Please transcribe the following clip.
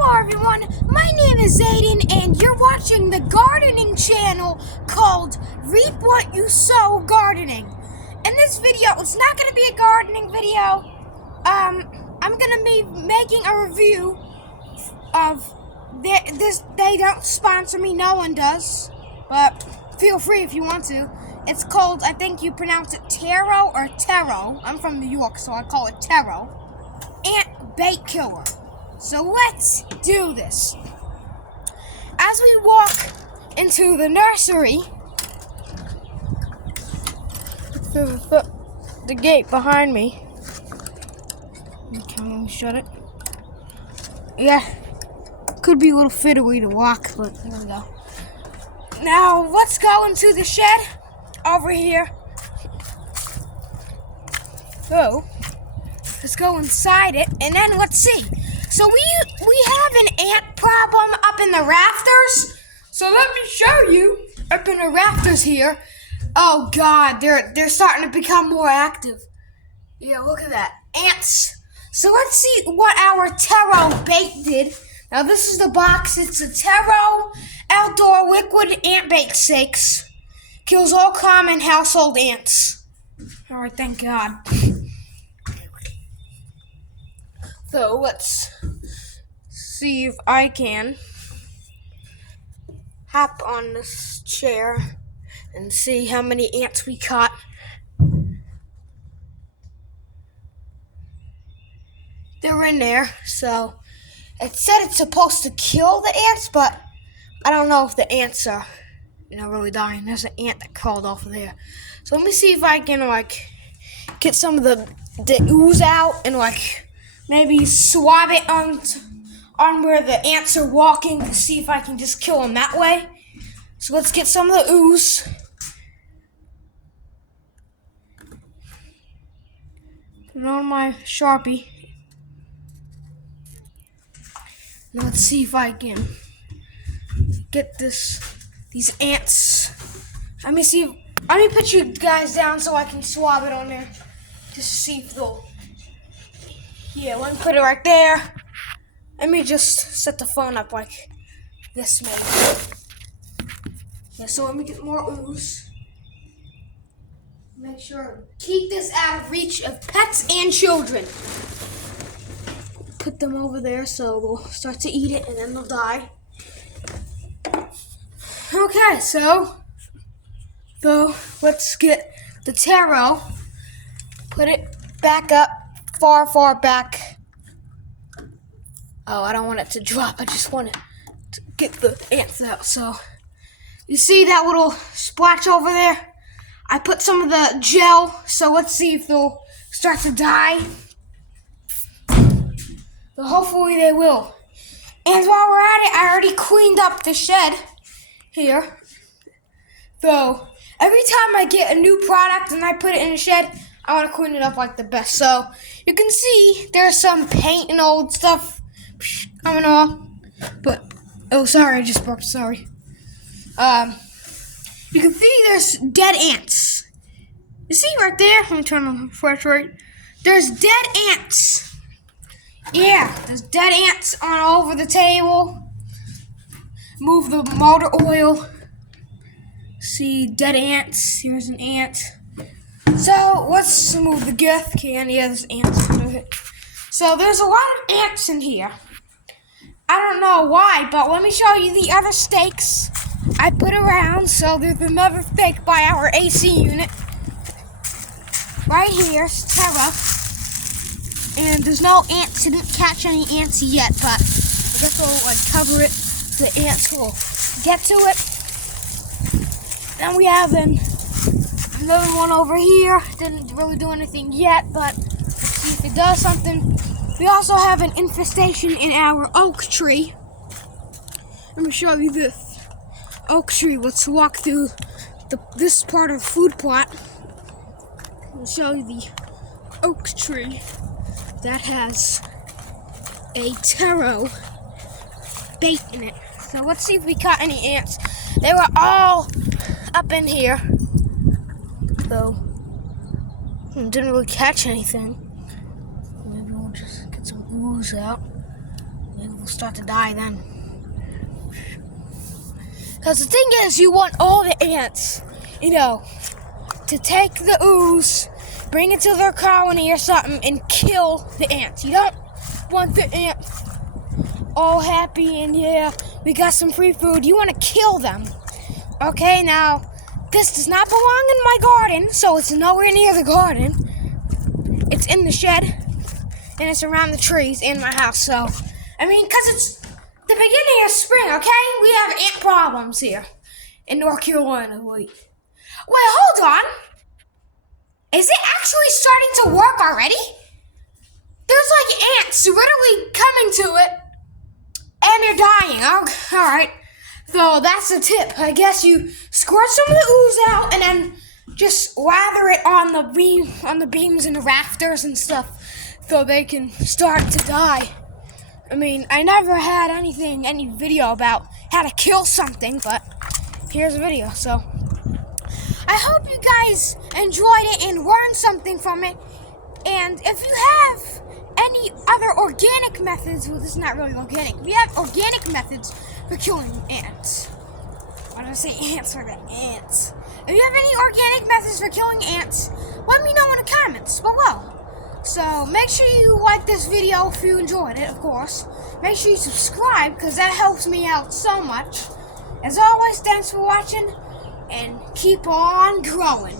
Hello everyone, my name is Aiden and you're watching the gardening channel called Reap What You Sow Gardening. In this video, it's not going to be a gardening video. I'm going to be making a review of this. They don't sponsor me, no one does, but feel free if you want to. It's called, I think you pronounce it TERRO or TERRO. I'm from New York, so I call it TERRO. Ant bait killer. So let's do this. As we walk into the nursery, through the gate behind me. Okay, let me shut it. Yeah, could be a little fiddly to walk, but there we go. Now let's go into the shed over here. So let's go inside it, and then let's see. So we have an ant problem up in the rafters. So let me show you up in the rafters here. Oh God, they're starting to become more active. Yeah, look at that, ants. So let's see what our TERRO bait did. Now this is the box. It's a TERRO outdoor liquid ant bait 6. Kills all common household ants. All right, thank God. So let's see if I can hop on this chair and see how many ants we caught. They're in there, so it said it's supposed to kill the ants, but I don't know if the ants are, really dying. There's an ant that crawled off of there. So let me see if I can get some of the ooze out and maybe swab it on where the ants are walking to see if I can just kill them that way. So let's get some of the ooze. Put it on my Sharpie. Now let's see if I can get these ants. Let me put you guys down so I can swab it on there. Just to see if they'll. Yeah, let me put it right there. Let me just set the phone up like this, maybe. Yeah, so let me get more ooze. Make sure, keep this out of reach of pets and children. Put them over there so they'll start to eat it and then they'll die. Okay, so let's get the TERRO. Put it back up. Far back. Oh, I don't want it to drop. I just want it to get the ants out. So, you see that little splash over there? I put some of the gel, so let's see if they'll start to die. So hopefully they will. And while we're at it, I already cleaned up the shed here. So, every time I get a new product and I put it in the shed, I want to clean it up like the best. So you can see there's some paint and old stuff coming off. But oh, sorry, I just burped. Sorry. You can see there's dead ants. You see right there? Let me turn on the flashlight. There's dead ants. Yeah, there's dead ants all over the table. Move the motor oil. See dead ants. Here's an ant. So let's move the gift can. Yeah, there's ants. So there's a lot of ants in here. I don't know why, but let me show you the other stakes I put around. So there's another stake by our AC unit. Right here, it's TERRO. And there's no ants. I didn't catch any ants yet, but I guess we'll cover it so the ants will get to it. Then we have another one over here. Didn't really do anything yet, but let's see if it does something. We also have an infestation in our oak tree. Let me show you this oak tree. Let's walk through this part of the food plot. I'll show you the oak tree that has a TERRO bait in it. So let's see if we caught any ants. They were all up in here. Though didn't really catch anything. Maybe we'll just get some ooze out. and we'll start to die then. Because the thing is, you want all the ants, to take the ooze, bring it to their colony or something, and kill the ants. You don't want the ants all happy and yeah, we got some free food. You want to kill them. Okay, now, this does not belong in my garden, so it's nowhere near the garden. It's in the shed, and it's around the trees in my house, so, because it's the beginning of spring, okay? We have ant problems here in North Carolina. Wait, hold on. Is it actually starting to work already? There's like ants literally coming to it, and they're dying. Oh, alright. So that's the tip. I guess you squirt some of the ooze out and then just lather it on the beams and the rafters and stuff so they can start to die. I never had any video about how to kill something, but here's a video. So I hope you guys enjoyed it and learned something from it. And if you have any other organic methods, well, this is not really organic. We have organic methods for killing ants. Why did I say ants for the ants? If you have any organic methods for killing ants, let me know in the comments below. So make sure you like this video if you enjoyed it, of course. Make sure you subscribe because that helps me out so much. As always, thanks for watching and keep on growing.